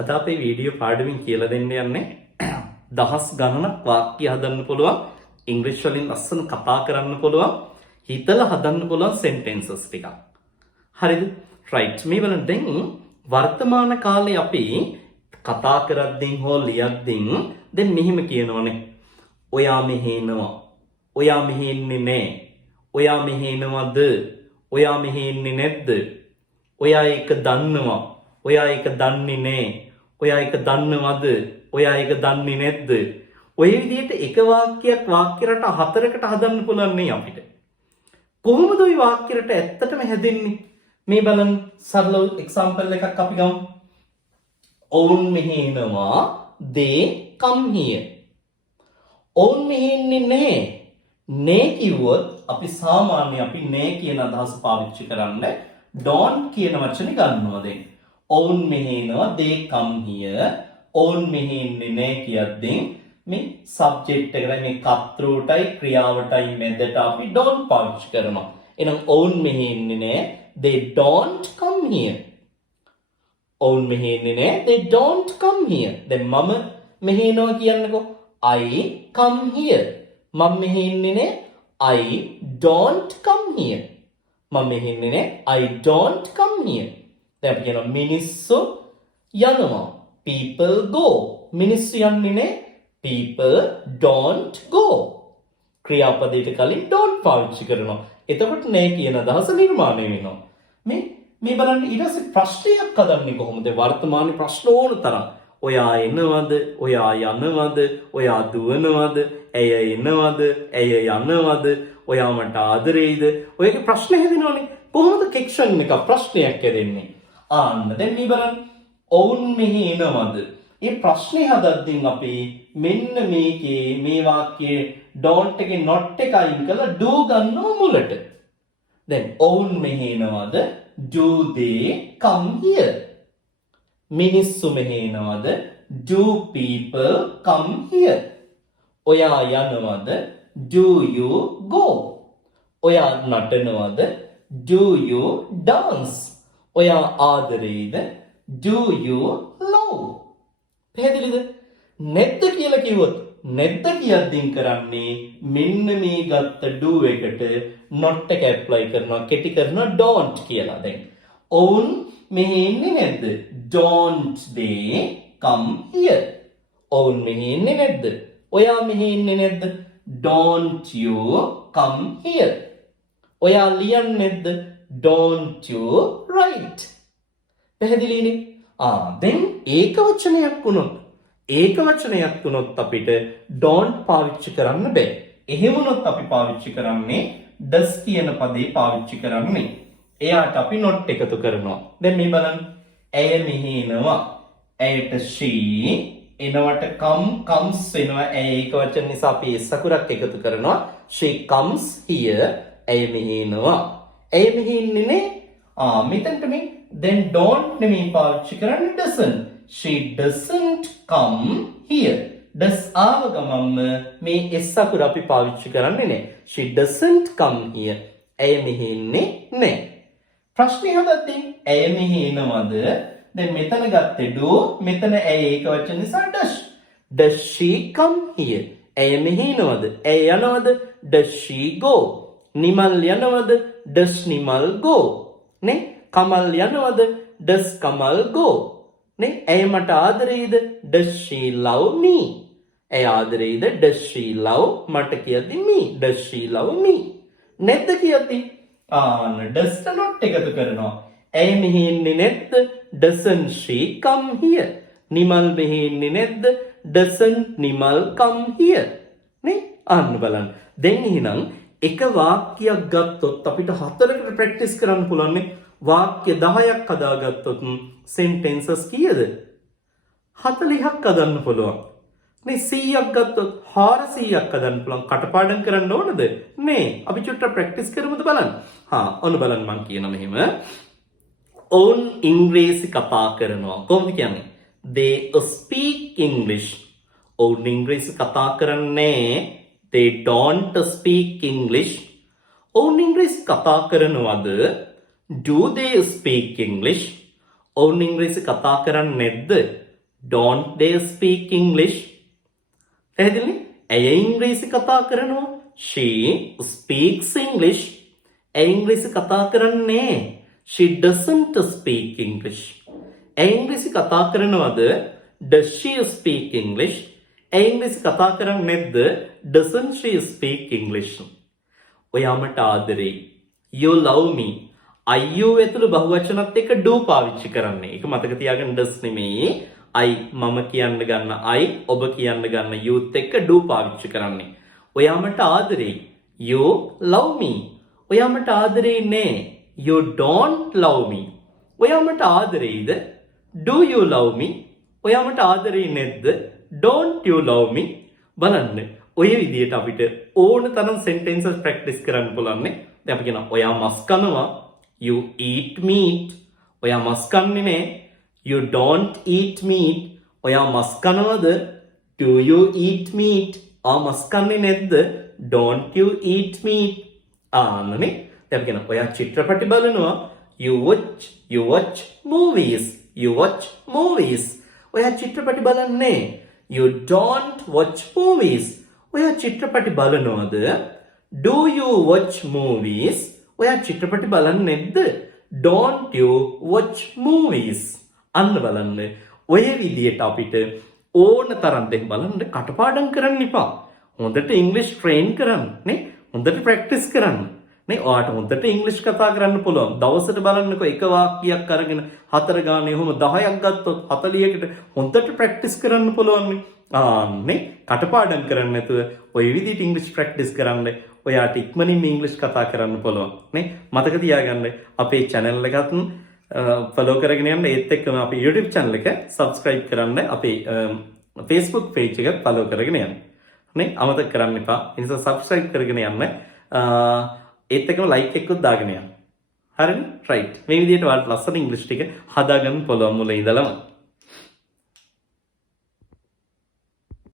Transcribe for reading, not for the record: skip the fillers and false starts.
අද අපේ වීඩියෝ පාඩමින් කියලා දෙන්න යන්නේ දහස් ගණනක් වාක්‍ය හදන්න පුළුවන්, ඉංග්‍රීසි වලින් ලස්සන කතා කරන්න පුළුවන්, හිතලා හදන්න පුළුවන් සෙන්ටෙන්සස් ටිකක්. හරිද? රයිට්. මේ වල දැන් වර්තමාන කාලේ අපි කතා කරද්දී හෝ ලියද්දී දැන් මෙහිම කියනවනේ. ඔයා මෙහෙ එනවා. ඔයා මෙහෙ ඉන්නේ නැහැ. ඔයා මෙහෙ එනවද? ඔයා මෙහෙ ඉන්නේ නැද්ද? ඔයා ඒක දන්නවා. ඔයා ඒක දන්නේ නැහැ. ඔයා ඒක දන්නවද? ඔයා ඒක දන්නේ නැද්ද? ඔය විදිහට එක වාක්‍යයක් වාක්‍ය රට 4කට හදන්න පුළුවන් නේ අපිට. කොහොමද ওই වාක්‍ය රට ඇත්තටම හැදෙන්නේ? මේ බලන්න සරල එක්සැම්පල් එකක් අපි ගමු. ඔවුන් මෙහෙ එනවා. they come here. ඔවුන් මෙහෙ එන්නේ නැහැ. නේ කිව්වොත් අපි සාමාන්‍ය අපි නේ කියන අදහස පාවිච්චි කරන්නේ don't කියන වචනේ ගන්නවා දැන්. ඔවුන් මෙහෙ එනවා. they come here. ඔවුන් මෙහෙ එන්නේ නැහැ කියද්දී මේ සබ්ජෙක්ට් එකට මේ කර්තෘටයි ක්‍රියාවටයි මැදට අපි don't පාවිච්චි කරනවා. එහෙනම් ඔවුන් මෙහෙ එන්නේ නැහැ. they don't come here. ඔවුන් මෙහෙ එන්නේ නැහැ. they don't come here. දැන් මම මෙහෙ එනවා කියන්නකෝ. I come here. මම මෙහෙ එන්නේ නැහැ. I don't come here. මම මෙහෙ එන්නේ නැහැ. I don't come here. දැන් අපි කියනවා මිනිස්සු යනවා. people go. මිනිස්සු යන්නේ නැහැ. people don't go. ක්‍රියාපදයට කලින් don't පාවිච්චි කරනවා. එතකොට නේ කියන අදහස නිර්මාණය වෙනවා. මේ බලන්න ඊට පස්සේ ප්‍රශ්නයක් හදන්නේ කොහොමද? වර්තමානයේ ප්‍රශ්න ඕන තරම්. ඔයා එනවද? ඔයා යනවද? ඔයා දුවනවද? ඇය එනවද? ඇය යනවද? ඔයා මට ආදරෙයිද? ඔයගේ ප්‍රශ්න හැදෙනවනේ. කොහොමද කෙක්ෂන් එක ප්‍රශ්නයක් හැදෙන්නේ? ආන්න දැන් මේ බලන්න. ඔවුන් මෙහි එනවද? මේ ප්‍රශ්නේ හදද්දී අපි මෙන්න මේකේ මේ වාක්‍යයේ don't එකේ not එක අයින් කරලා do ගන්නවා මුලට. දැන් ඔවුන් මෙහි එනවද? Do they come here? මිනිස්සු මෙහි එනවද? Do people come here? ඔයා යනවද? Do you go? ඔයා නටනවද? Do you dance? ඔයා ආදරෙයිද? Do you love? පැහැදිලිද? නැද්ද කියලා කිව්වොත් නැද්ද කියද්දී කරන්නේ මෙන්න මේ ගත්ත do එකට not එක apply කරනවා, කෙටි කරනවා don't කියලා. දැන් ඔවුන් මෙහි ඉන්නේ නැද්ද? don't they come here? ඔවුන් මෙහි ඉන්නේ නැද්ද? ඔයා මෙහි ඉන්නේ නැද්ද? don't you come here? ඔයා ලියන්නේ නැද්ද? don't you write? පැහැදිලිනේ? දැන් ඒක වචනයක් වුණොත් අපිට don't පාවිච්චි කරන්න බෑ. එහෙම වුණොත් අපි පාවිච්චි කරන්නේ does කියන පදේ පාවිච්චි කරන්නේ. එයාට අපි not එකතු කරනවා. දැන් මේ බලන්න. ඇය මෙහි එනවා. ඇයට she එනවට comes වෙනවා. ඇය ඒක වචන නිසා අපි s අකුරක් එකතු කරනවා. she comes here. ඇය මෙහි එනවා. ඇය මෙහි ඉන්නේ නේ. මෙතනට මේ then don't නෙමෙයි පාවිච්චි කරන්නේ doesn't. She doesn't come here. does ආව ගමන්ම මේ s අකුර අපි පාවිච්චි කරන්නේ නැහැ. She doesn't come here. ඇය මෙහි ඉන්නේ නැහැ. ප්‍රශ්නේ හදද්දී ඇය මෙහි එනවද? දැන් මෙතන ගත්තේ do, මෙතන ඇය ඒක වචන නිසා does. Does she come here? ඇය මෙහි එනවද? ඇය යනවද? Does she go? නිමල් යනවද? Does Nimal go? නේ? කමල් යනවද? Does Kamal go? නේ? ඇය මට ආදරෙයිද? Does she love me? ඇය ආදරෙයිද? Does she love මට කියද්දි me? Does she love me? නැද්ද කියද්දි does not එකතු කරනවා. ඇය මෙහි ඉන්නේ නැද්ද? Doesn't she come here? Nimal මෙහි ඉන්නේ නැද්ද? Doesn't Nimal come here? නේ? අන්න බලන්න. දැන් එහෙනම් එක වාක්‍යයක් ගත්තොත් අපිට 4කට ප්‍රැක්ටිස් කරන්න පුළුවන් නේ. වාක්‍ය 10ක් හදාගත්තොත් සෙන්ටෙන්සස් කීයද? 40ක් හදන්න පුළුවන්. මේ 100ක් ගත්තොත් 400ක් හදන්න පුළුවන්. කටපාඩම් කරන්න ඕනද? නේ. අපි චුට්ටක් ප්‍රැක්ටිස් කරමුද බලන්න. ඔන්න බලන්න මම කියන මෙහෙම. ඔවුන් ඉංග්‍රීසි කතා කරනවා. කොහොමද කියන්නේ? They speak English. ඔවුන් ඉංග්‍රීසි කතා කරන්නේ. They don't speak English. ඔවුන් ඉංග්‍රීසි කතා කරනවද? Do they speak English? ඔවුන් ඉංග්‍රීසි කතා කරන්නේ නැද්ද? don't they speak English? පැහැදිලිනේ? ඇය ඉංග්‍රීසි කතා කරනවා. She speaks English. ඇය ඉංග්‍රීසි කතා කරන්නේ. She doesn't speak English. ඇය ඉංග්‍රීසි කතා කරනවද? Does she speak English? ඇය ඉංග්‍රීසි කතා කරන්නේ නැද්ද? Doesn't she speak English? ඔයා මට ආදරෙයි. You love me. අයියෝ ඇතුළු බහුවචනත් එක්ක do පාවිච්චි කරන්නේ. ඒක මතක තියාගන්න does නෙමෙයි. I මම කියන්න ගන්න I ඔබ කියන්න ගන්න youත් එක්ක do පාවිච්චි කරන්නේ. ඔයා මට ආදරෙයි. You love me. ඔයා මට ආදරෙයි නෑ. You don't love me. ඔයා මට ආදරෙයිද? Do you love me? ඔයා මට ආදරෙයි නැද්ද? Don't you love me? බලන්න. ඔය විදිහට අපිට ඕන තරම් sentences practice කරන්න පුළුවන් නේ. දැන් අපි කියනවා ඔයා මස් කනවා. You eat meat. ඔයා මස් කන්නේ නෑ. You don't eat meat. ඔයා මස් කනවද? Do you eat meat? ආ මස් කන්නේ නැද්ද? Don't you eat meat? ආනනේ. දැන් අපි කියනවා ඔයා චිත්‍රපටි බලනවා. You watch movies. You watch movies. ඔයා චිත්‍රපටි බලන්නේ. You don't watch movies. ඔයා චිත්‍රපටි බලනවද? Do you watch movies? ඔයා චිත්‍රපටි බලන්නේ නැද්ද? Don't you watch movies? අන්න බලන්න. ඔය විදියට අපිට ඕන තරම් දෙයක් බලන්න කටපාඩම් කරන්න එපා. හොඳට ඉංග්‍රීසි ට්‍රේන් කරන්න නේ. හොඳට ප්‍රැක්ටිස් කරන්න. නේ ඔයාට හොඳට ඉංග්‍රීසි කතා කරන්න පුළුවන්. දවසට බලන්නකෝ එක වාක්‍යයක් අරගෙන 4 ගානේ ඔහොම 10ක් ගත්තොත් 40කට හොඳට ප්‍රැක්ටිස් කරන්න පුළුවන් නේ. ආන්නේ කටපාඩම් කරන්න නැතුව ඔය විදිහට ඉංග්‍රීසි ප්‍රැක්ටිස් කරන්න ඔයාට ඉක්මනින්ම ඉංග්‍රීසි කතා කරන්න පුළුවන් නේ. මතක තියාගන්න අපේ channel එකත් follow කරගෙන යන්න. ඒත් එක්කම අපේ YouTube channel එක subscribe කරන්න. අපේ Facebook page එක follow කරගෙන යන්න. නේ අමතක කරන්න එපා. ඒ නිසා subscribe කරගෙන යන්න. ඒත් එක්කම like එකකුත් දාගෙන යන්න. හරිනේ? right. මේ විදිහට ඔයාලට ලස්සන ඉංග්‍රීසි ටික හදාගන්න පුළුවන් මුල ඉඳලම.